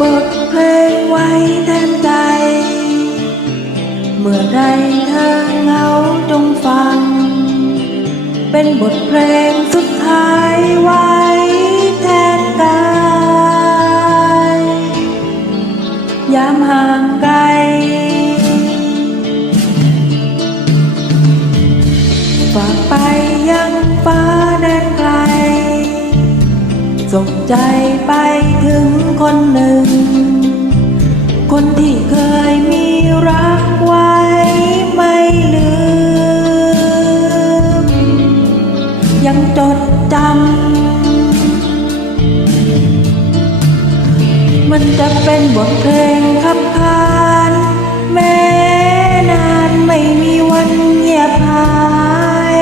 บทเพลงไว้แทนใจ เมื่อใดเธอเหงาจงฟัง เป็นบทเพลงสุดท้ายไว้แทนกายยามห่างไกลฝากไปยังฟ้าแดนไกลส่งใจไป คนหนึ่ง คนที่เคยมีรักไว้ไม่ลืม ยังจดจำ มันจะเป็นบทเพลงขับขานแม้นานไม่มีวันเงียบหาย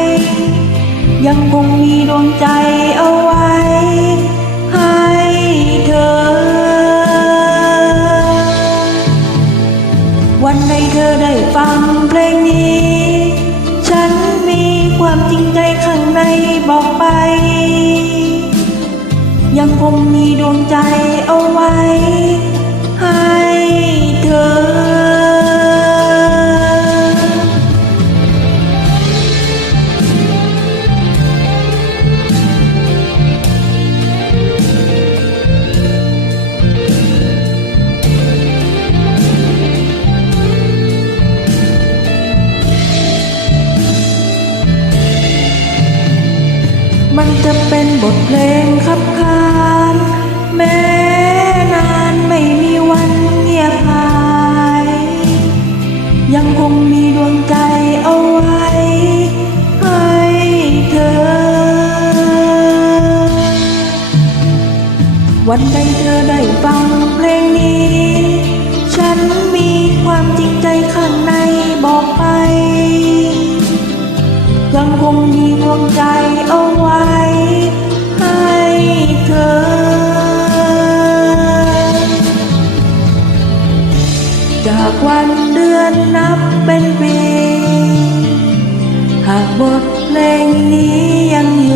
ยังคงมีดวงใจเอาไว้ ความจริงใจข้างในบอกไป ยังคงมีดวงใจ มันจะเป็นบทเพลงขับขานแม้นานไม่มีวันเงียบหาย ยังคงมีดวงใจเอาไว้ให้เธอ วันใดเธอได้ฟังเพลงนี้ ฉันมีความจริงใจข้างในบอกไป ยังคงมีดวงใจเอา วันเดือนนับเป็นปี หากบทเพลงนี้ยังอยู่